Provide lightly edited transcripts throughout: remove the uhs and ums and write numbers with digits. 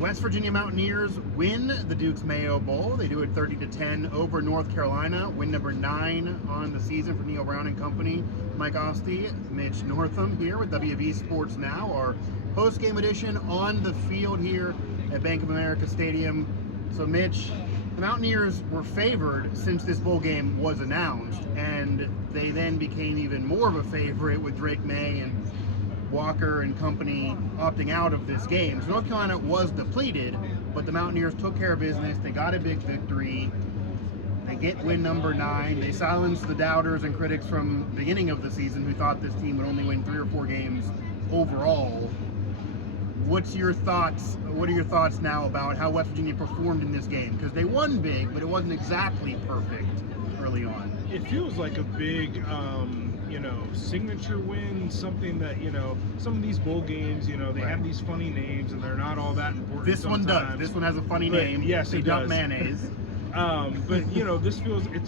West Virginia Mountaineers win the Duke's Mayo Bowl. They do it 30-10 over North Carolina. Win number 9 on the season for Neil Brown and company. Mike Asti, Mitch Northam here with WVU Sports Now, our post-game edition on the field here at Bank of America Stadium. So Mitch, the Mountaineers were favored since this bowl game was announced, and they then became even more of a favorite with Drake May and Walker and company opting out of this game. So North Carolina was depleted, but the Mountaineers took care of business. They got a big victory. They get win number 9. They silenced the doubters and critics from the beginning of the season who thought this team would only win 3 or 4 games overall. What's your thoughts? What are your thoughts now about how West Virginia performed in this game? Because they won big, but it wasn't exactly perfect early on. It feels like a big signature win, something that, some of these bowl games, they have these funny names and they're not all that important. This one does. This one has a funny name. Yes, they it dump does. Mayonnaise. But this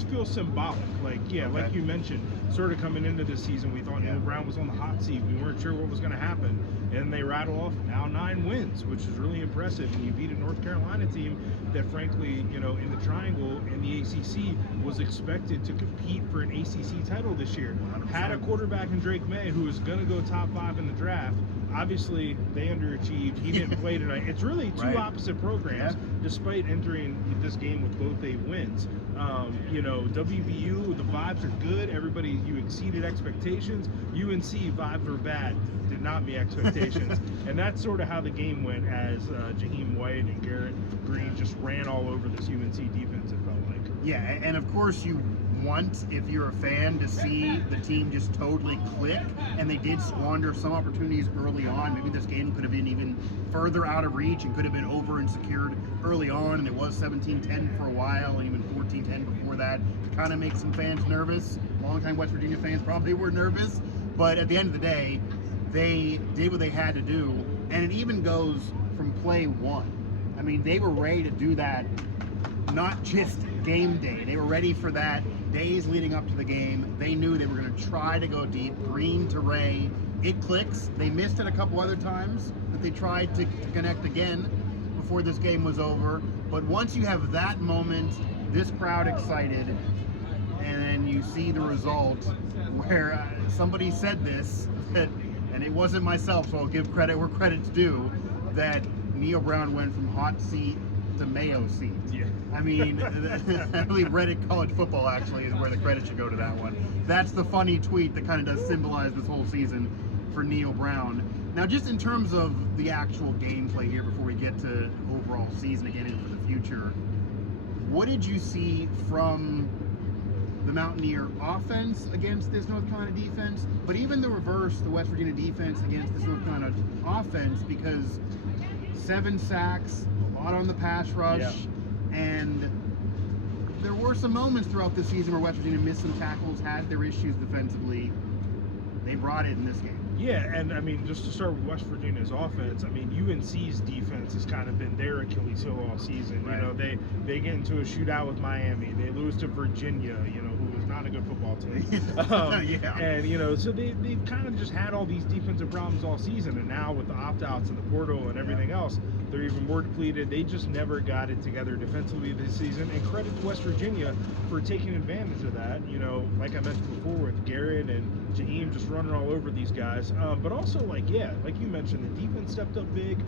feels symbolic. Like you mentioned, sort of coming into this season, we thought Neil Brown was on the hot seat. We weren't sure what was going to happen, and they rattle off now 9 wins, which is really impressive. And you beat a North Carolina team that, frankly, in the Triangle in the ACC was expected to compete for an ACC title this year. 100%. Had a quarterback in Drake May who was going to go top 5 in the draft. Obviously, they underachieved. He didn't play tonight. It's really two opposite programs, despite entering this game with both 8 wins. WVU, the vibes are good. Everybody, you exceeded expectations. UNC, vibes were bad. Did not meet expectations. And that's sort of how the game went as Jaheim White and Garrett Green just ran all over this UNC defense, it felt like. Yeah, and of course you want, if you're a fan, to see the team just totally click, and they did squander some opportunities early on. Maybe this game could have been even further out of reach and could have been over and secured early on, and it was 17-10 for a while and even 14-10 before that. Kind of makes some fans nervous. Longtime West Virginia fans probably were nervous, but at the end of the day, they did what they had to do, and it even goes from play 1. I mean, they were ready to do that, not just game day. They were ready for that days leading up to the game. They knew they were going to try to go deep. Green to Ray. It clicks. They missed it a couple other times, but they tried to connect again before this game was over. But once you have that moment, this crowd excited, and then you see the result where somebody said this, and it wasn't myself, so I'll give credit where credit's due, that Neil Brown went from hot seat to Mayo seat. Yeah. I mean, I believe Reddit College Football actually is where the credit should go to that one. That's the funny tweet that kind of does symbolize this whole season for Neil Brown. Now, just in terms of the actual gameplay here before we get to overall season again and for the future, what did you see from the Mountaineer offense against this North Carolina defense, but even the reverse, the West Virginia defense against this North Carolina offense, because 7 sacks, a lot on the pass rush, and there were some moments throughout the season where West Virginia missed some tackles, had their issues defensively. They brought it in this game. Yeah, and I mean, just to start with West Virginia's offense, I mean, UNC's defense has kind of been their Achilles heel all season. Right. They get into a shootout with Miami. They lose to Virginia, who is not a good football team. And, so they've kind of just had all these defensive problems all season. And now with the opt-outs and the portal and everything else, they're even more depleted. They just never got it together defensively this season. And credit to West Virginia for taking advantage of that. Like I mentioned before, with Garrett and Jaheim just running all over these guys. But also, like you mentioned, the defense stepped up big.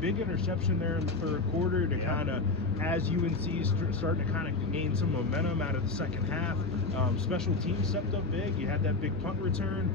Big interception there in the third quarter to kind of, as UNC starting to kind of gain some momentum out of the second half. Special teams stepped up big. You had that big punt return.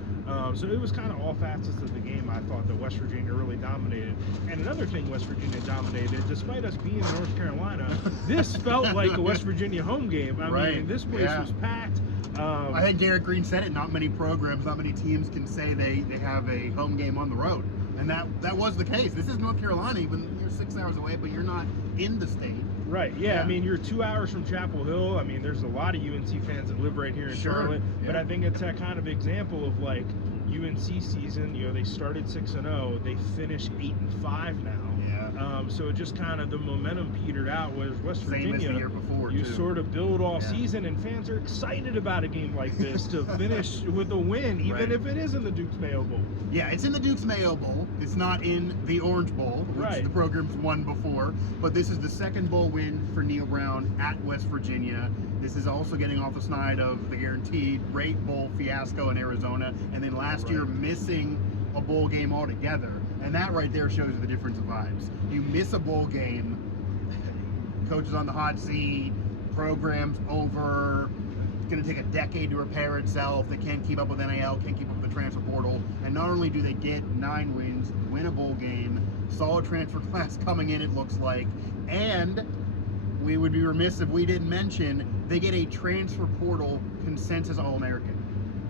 So it was kind of all facets of the game, I thought, that West Virginia really dominated. And another thing West Virginia dominated, despite us being in North Carolina, this felt like a West Virginia home game. I mean, this place was packed. I think Garrett Green said it, not many programs, not many teams can say they have a home game on the road. And that was the case. This is North Carolina, even you're 6 hours away, but you're not in the state. Right, yeah. I mean, you're 2 hours from Chapel Hill. I mean, there's a lot of UNC fans that live right here in Charlotte. But I think it's that kind of example of, like, UNC season, they started 6-0. They finished 8-5 now. So it just kind of, the momentum petered out. Whereas West Same Virginia, as the year before, you too. sort of build all season, and fans are excited about a game like this to finish with a win, even if it is in the Duke's Mayo Bowl. Yeah, it's in the Duke's Mayo Bowl. It's not in the Orange Bowl, which the program's won before. But this is the second bowl win for Neil Brown at West Virginia. This is also getting off the snide of the guaranteed Great Bowl fiasco in Arizona, and then last year missing a bowl game altogether. And that right there shows you the difference of vibes. You miss a bowl game, coach is on the hot seat, program's over, it's going to take a decade to repair itself, they can't keep up with NIL, can't keep up with the transfer portal, and not only do they get 9 wins, win a bowl game, solid transfer class coming in, it looks like, and we would be remiss if we didn't mention they get a transfer portal consensus All-American.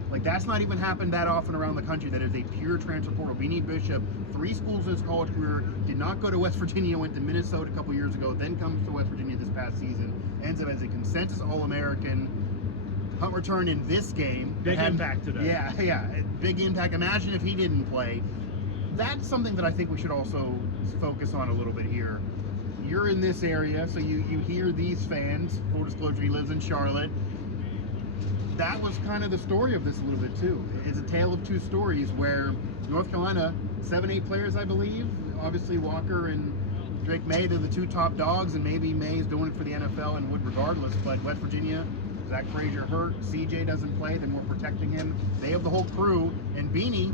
Like, that's not even happened that often around the country. That is a pure transfer portal. Beanie Bishop, 3 schools in his college career, did not go to West Virginia, went to Minnesota a couple years ago, then comes to West Virginia this past season, ends up as a consensus All-American. Punt return in this game. Big impact today. Yeah, big impact. Imagine if he didn't play. That's something that I think we should also focus on a little bit here. You're in this area, so you hear these fans. Full disclosure, he lives in Charlotte. That was kind of the story of this a little bit too. It's a tale of 2 stories where North Carolina, 7-8 players, I believe. Obviously Walker and Drake May, they're the 2 top dogs, and maybe May's doing it for the NFL and would regardless. But West Virginia, Zach Frazier hurt, CJ doesn't play, then we're protecting him. They have the whole crew, and Beanie,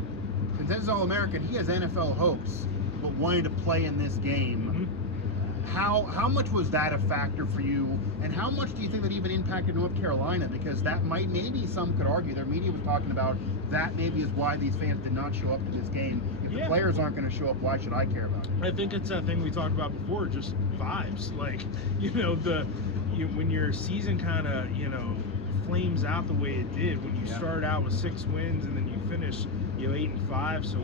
consensus All-American, he has NFL hopes, but wanted to play in this game. How much was that a factor for you, and how much do you think that even impacted North Carolina? Because that might, maybe some could argue, their media was talking about that maybe is why these fans did not show up to this game. If the players aren't going to show up, why should I care about it? I think it's that thing we talked about before, just vibes. Like, when your season kind of, flames out the way it did, when you start out with 6 wins and then you finish 8-5, so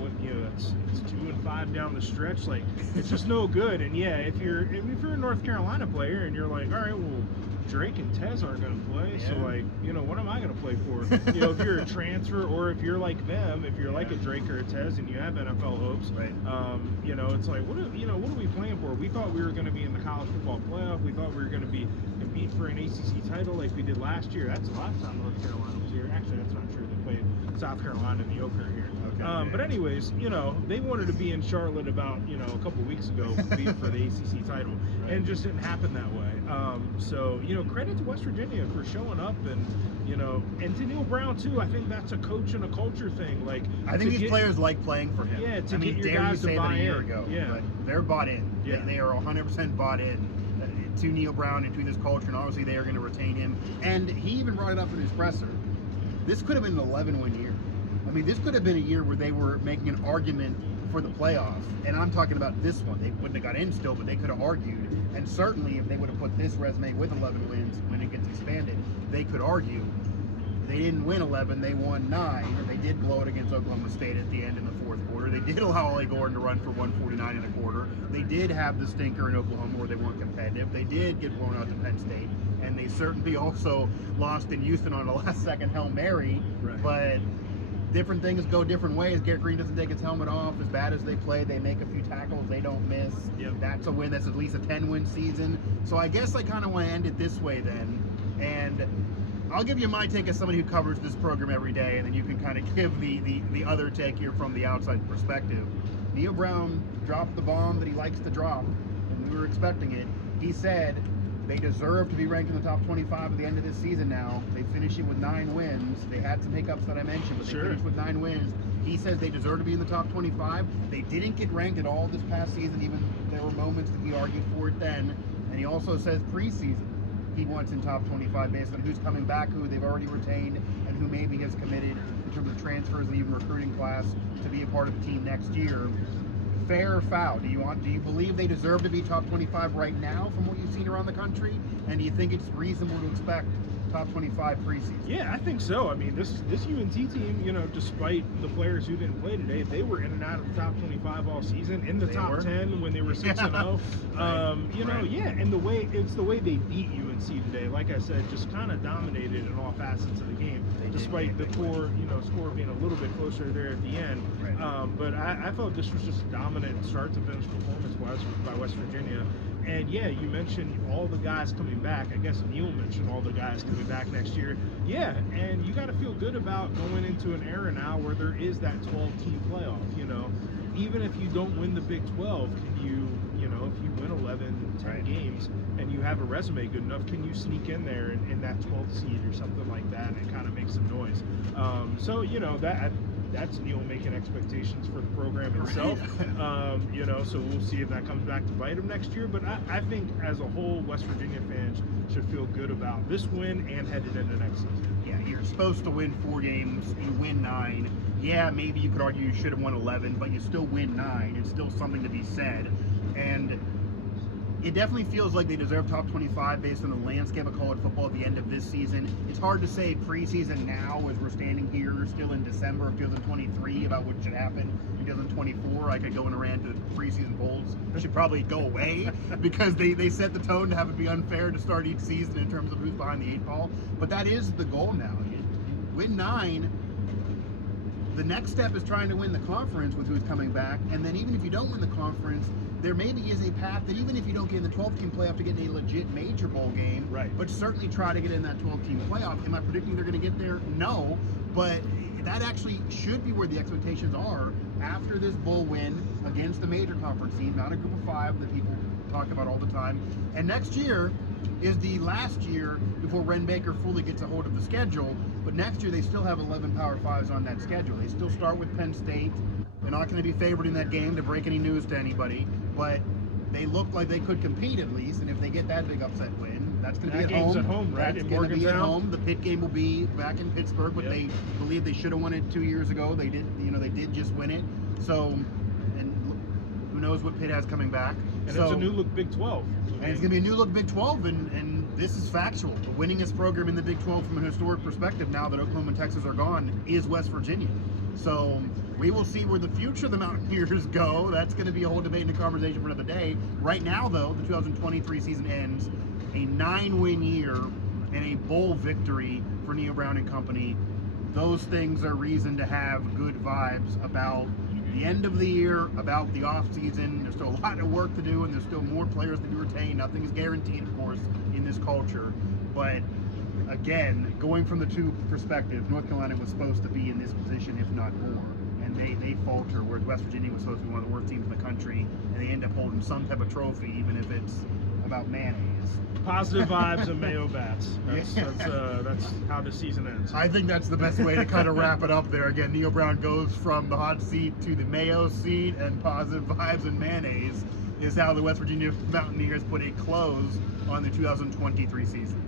it's 2-5 down the stretch. Like, it's just no good. And if you're a North Carolina player and you're like, all right, well, Drake and Tez aren't going to play, so what am I going to play for? If you're a transfer, or if you're like them, if you're like a Drake or a Tez and you have NFL hopes, it's like, what are we playing for? We thought we were going to be in the college football playoff. We thought we were going to be compete for an ACC title like we did last year. That's the last time North Carolina was here. Actually, that's not true. They played South Carolina in the opener here. But anyways, they wanted to be in Charlotte about, a couple weeks ago competing for the ACC title, and just didn't happen that way. So, credit to West Virginia for showing up, and, and to Neil Brown too. I think that's a coach and a culture thing. Like, I think these players like playing for him. Yeah, I mean, dare you say that a year ago. Yeah. But they're bought in. Yeah. They are 100% bought in to Neil Brown and to this culture, and obviously they are going to retain him. And he even brought it up in his presser. This could have been an 11-win year. I mean, this could have been a year where they were making an argument for the playoff. And I'm talking about this one. They wouldn't have got in still, but they could have argued. And certainly if they would have put this resume with 11 wins when it gets expanded, they could argue. They didn't win 11, they won 9. And they did blow it against Oklahoma State at the end in the 4th quarter. They did allow Ollie Gordon to run for 149 in a quarter. They did have the stinker in Oklahoma where they weren't competitive. They did get blown out to Penn State. And they certainly also lost in Houston on a last-second Hail Mary. But different things go different ways. Garrett Green doesn't take his helmet off. As bad as they play, they make a few tackles. They don't miss. That's a win. That's at least a 10-win season. So I guess I kind of want to end it this way then. And I'll give you my take as somebody who covers this program every day, and then you can kind of give the other take here from the outside perspective. Neil Brown dropped the bomb that he likes to drop, and we were expecting it. He said they deserve to be ranked in the top 25 at the end of this season now. They finished it with 9 wins. They had some hiccups that I mentioned, but they finished with 9 wins. He says they deserve to be in the top 25. They didn't get ranked at all this past season, even there were moments that he argued for it then. And he also says preseason he wants in top 25 based on who's coming back, who they've already retained, and who maybe has committed in terms of transfers and even recruiting class to be a part of the team next year. Fair or foul? Do you believe they deserve to be top 25 right now from what you've seen around the country? And do you think it's reasonable to expect top 25 preseason. Yeah, I think so. I mean, this UNT team, you know, despite the players who didn't play today, they were in and out of the top 25 all season, in the top 10 when they were 6-0. You know, yeah, and the way they beat UNC today, like I said, just kind of dominated in all facets of the game, despite the poor, you know, score being a little bit closer there at the end. But I felt this was just a dominant start to finish performance-wise by West Virginia. And yeah, you mentioned all the guys coming back. I guess Neil mentioned all the guys coming back next year. Yeah, and you got to feel good about going into an era now where there is that 12-team playoff. You know, even if you don't win the Big 12, can you know, if you win 11, 10 games and you have a resume good enough, can you sneak in there in that 12th seed or something like that and kind of make some noise? So you know that's Neil making expectations for the program itself. You know, so we'll see if that comes back to bite him next year. But I think as a whole, West Virginia fans should feel good about this win and headed into next season. Yeah, you're supposed to win 4 games, you win 9. Yeah, maybe you could argue you should have won 11, but you still win 9. It's still something to be said. And it definitely feels like they deserve top 25 based on the landscape of college football at the end of this season. It's hard to say preseason now as we're standing here still in December of 2023 about what should happen in 2024. I could go on a rant that preseason polls should probably go away because they set the tone to have it be unfair to start each season in terms of who's behind the 8 ball. But that is the goal now. You win 9. The next step is trying to win the conference with who's coming back, and then even if you don't win the conference, there maybe is a path that even if you don't get in the 12-team playoff to get in a legit major bowl game, but certainly try to get in that 12-team playoff. Am I predicting they're going to get there? No, but that actually should be where the expectations are after this bowl win against the major conference team, not a group of 5 that people talk about all the time. And next year is the last year before Ren Baker fully gets a hold of the schedule, but next year they still have 11 Power 5s on that schedule. They still start with Penn State. They're not going to be favored in that game to break any news to anybody, but they look like they could compete at least, and if they get that big upset win, that's going to be at home. At home, right? That's going to be at home. The Pitt game will be back in Pittsburgh, but they believe they should have won it 2 years ago. They did, you know, they did just win it. So, and who knows what Pitt has coming back. And it's a new look Big 12. And it's going to be a new look Big 12, and this is factual. The winningest program in the Big 12 from a historic perspective now that Oklahoma and Texas are gone is West Virginia. So we will see where the future of the Mountaineers go. That's going to be a whole debate and a conversation for another day. Right now, though, the 2023 season ends a 9-win year and a bowl victory for Neil Brown and company. Those things are reason to have good vibes about the end of the year, about the off season. There's still a lot of work to do, and there's still more players to be retained. Nothing is guaranteed, of course, in this culture. But again, going from the 2 perspectives, North Carolina was supposed to be in this position, if not more. And they falter, whereas West Virginia was supposed to be one of the worst teams in the country, and they end up holding some type of trophy, even if it's about mayonnaise. Positive vibes and Mayo bats. That's how the season ends. I think that's the best way to kind of wrap it up there. Again, Neil Brown goes from the hot seat to the Mayo seat, and positive vibes and mayonnaise is how the West Virginia Mountaineers put a close on the 2023 season.